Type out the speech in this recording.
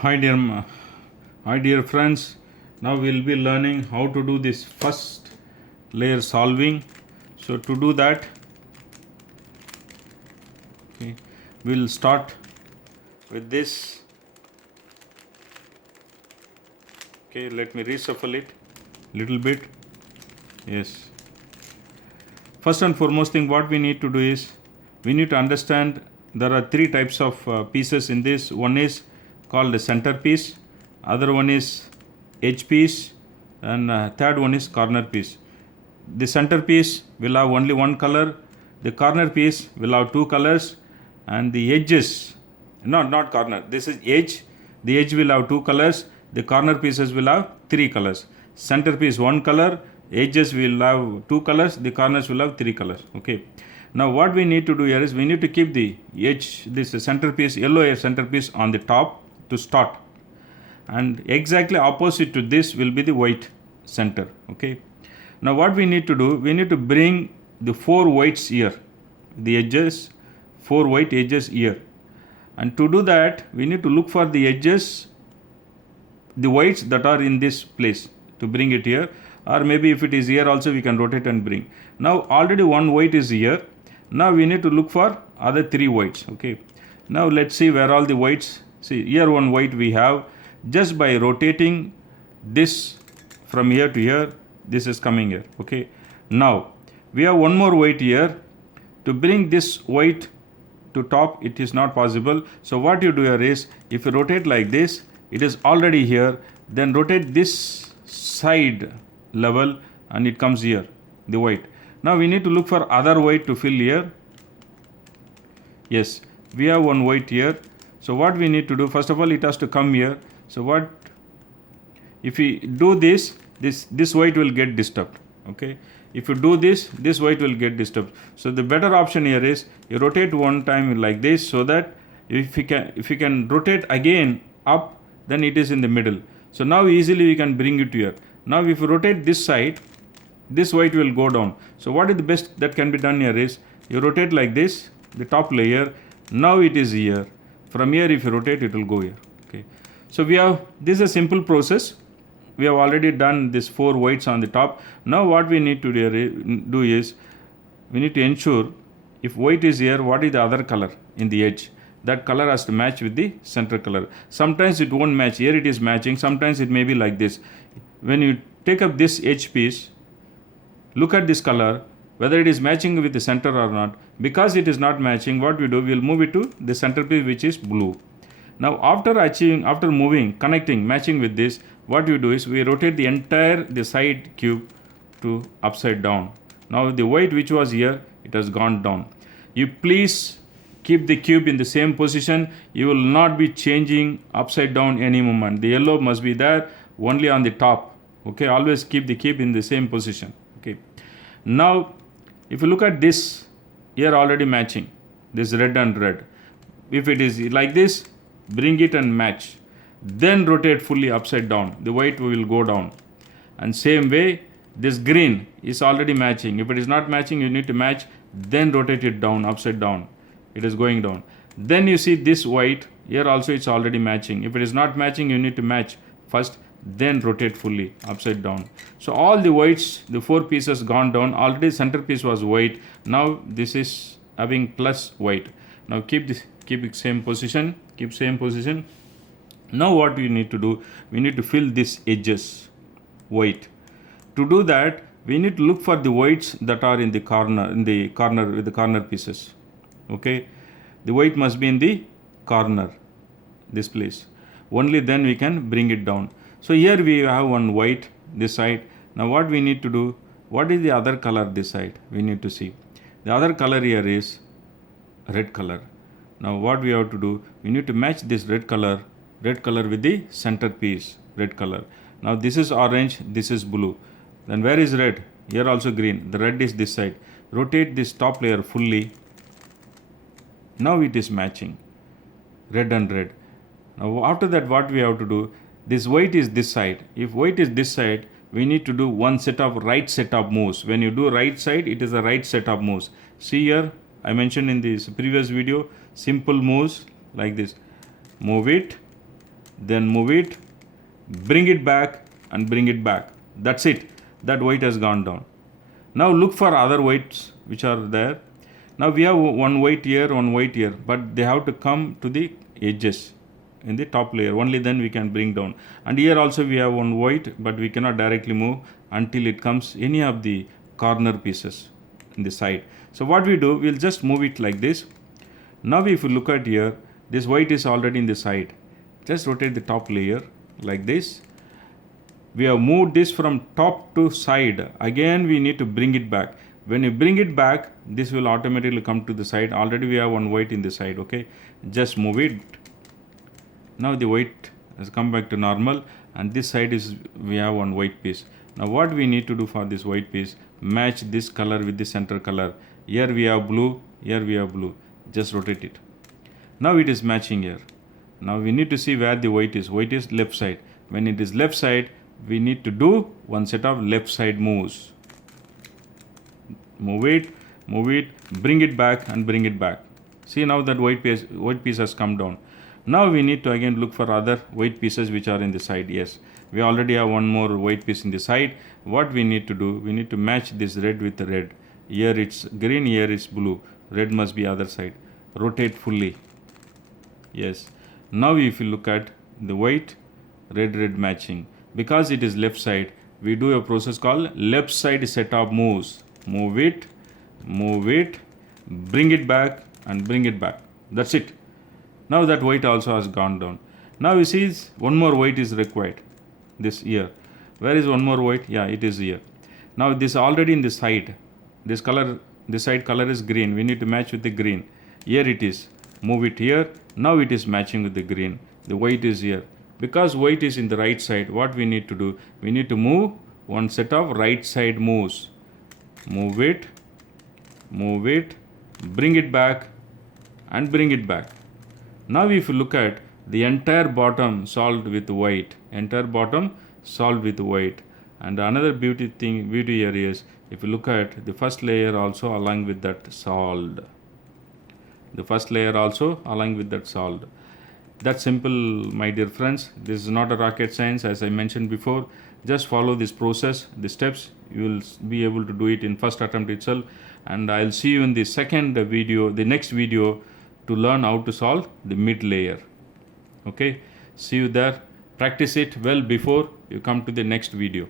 Hi dear, hi dear friends. Now we'll be learning how to do this first layer solving. So to do that, okay, we'll start with this. Okay, let me reshuffle it little bit. Yes. First and foremost thing, what we need to do is we need to understand there are three types of pieces in this. One is called the center piece, other one is edge piece, and third one is corner piece. The center piece will have only one color, the corner piece will have two colors, and the edges, not corner, this is edge, the edge will have two colors, the corner pieces will have three colors. Center piece one color, edges will have two colors, the corners will have three colors. Okay. Now what we need to do here is we need to keep the edge, this centerpiece, yellow centerpiece on the top to start, and exactly opposite to this will be the white center. Okay. Now what we need to do, we need to bring the four whites here, the edges, four white edges here, and to do that we need to look for the edges, the whites that are in this place, to bring it here, or maybe if it is here also we can rotate and bring. Now already one white is here. Now we need to look for other three whites. Okay. Now let's see where all the whites. See, here one white we have. Just by rotating this from here to here, this is coming here. Okay. Now we have one more white here. To bring this white to top, it is not possible. So what you do here is, if you rotate like this, it is already here. Then rotate this side level and it comes here, the white. Now we need to look for other white to fill here. Yes, we have one white here. So what we need to do, first of all it has to come here. So what, if we do this, this white will get disturbed. Okay. If you do this, this white will get disturbed. So the better option here is you rotate one time like this, so that if you can rotate again up, then it is in the middle. So now easily we can bring it here. Now if you rotate this side, this white will go down. So what is the best that can be done here is you rotate like this, the top layer. Now it is here. From here if you rotate, it will go here. Okay. So we have, this is a simple process. We have already done this four whites on the top. Now what we need to do is we need to ensure if white is here, what is the other color in the edge? That color has to match with the center color. Sometimes it won't match. Here it is matching. Sometimes it may be like this. When you take up this edge piece, look at this color, whether it is matching with the center or not. Because it is not matching, what we do, we will move it to the center piece, which is blue. Now after moving, connecting, matching with this, what we do is we rotate the entire the side cube to upside down. Now the white which was here, it has gone down. You please keep the cube in the same position. You will not be changing upside down any moment. The yellow must be there only on the top. Okay, always keep the cube in the same position. Okay. Now if you look at this, here already matching, this red and red. If it is like this, bring it and match. Then rotate fully upside down. The white will go down. And same way, this green is already matching. If it is not matching, you need to match. Then rotate it down, upside down. It is going down. Then you see this white, here also it's already matching. If it is not matching, you need to match first, then rotate fully upside down. So all the whites, the four pieces gone down. Already center piece was white. Now this is having plus white. Now keep it same position. Keep same position. Now what we need to do, we need to fill these edges white. To do that, we need to look for the whites that are in the corner, with the corner pieces. Okay, the white must be in the corner, this place. Only then we can bring it down. So here we have one white this side. Now what we need to do, what is the other color this side? We need to see. The other color here is red color. Now what we have to do, we need to match this red color with the center piece, red color. Now this is orange, this is blue. Then where is red? Here also green. The red is this side. Rotate this top layer fully. Now it is matching, red and red. Now after that what we have to do, this white is this side. If white is this side, we need to do one right set of moves. When you do right side, it is a right set of moves. See here, I mentioned in this previous video, simple moves like this. Move it, then move it, bring it back and bring it back. That's it. That white has gone down. Now look for other whites which are there. Now we have one white here, one white here, but they have to come to the edges in the top layer. Only then we can bring down. And here also we have one white, but we cannot directly move until it comes any of the corner pieces in the side. So what we do, we'll just move it like this. Now if you look at here, this white is already in the side. Just rotate the top layer like this. We have moved this from top to side. Again we need to bring it back. When you bring it back, this will automatically come to the side. Already we have one white in the side, okay? Just move it. Now the white has come back to normal, and this side is, we have one white piece. Now what we need to do for this white piece, match this color with the center color. Here we have blue, here we have blue. Just rotate it. Now it is matching here. Now we need to see where the white is. White is left side. When it is left side, we need to do one set of left side moves. Move it, bring it back and bring it back. See, now that white piece has come down. Now we need to again look for other white pieces which are in the side. Yes, we already have one more white piece in the side. What we need to do, we need to match this red with the red. Here it's green, here it's blue. Red must be other side. Rotate fully. Yes. Now if you look at the white, red matching. Because it is left side, we do a process called left side set of moves. Move it, bring it back and bring it back. That's it. Now that white also has gone down. Now you see one more white is required. This here. Where is one more white? Yeah, it is here. Now this already in the side. This color, this side color is green. We need to match with the green. Here it is. Move it here. Now it is matching with the green. The white is here. Because white is in the right side, what we need to do? We need to move one set of right side moves. Move it, bring it back and bring it back. Now if you look at the entire bottom solved with white, and another beauty here is, if you look at the first layer also along with that solved. That's simple, my dear friends. This is not a rocket science, as I mentioned before. Just follow this process, the steps. You will be able to do it in first attempt itself. And I'll see you in the next video, to learn how to solve the mid layer. Okay, see you there. Practice it well before you come to the next video.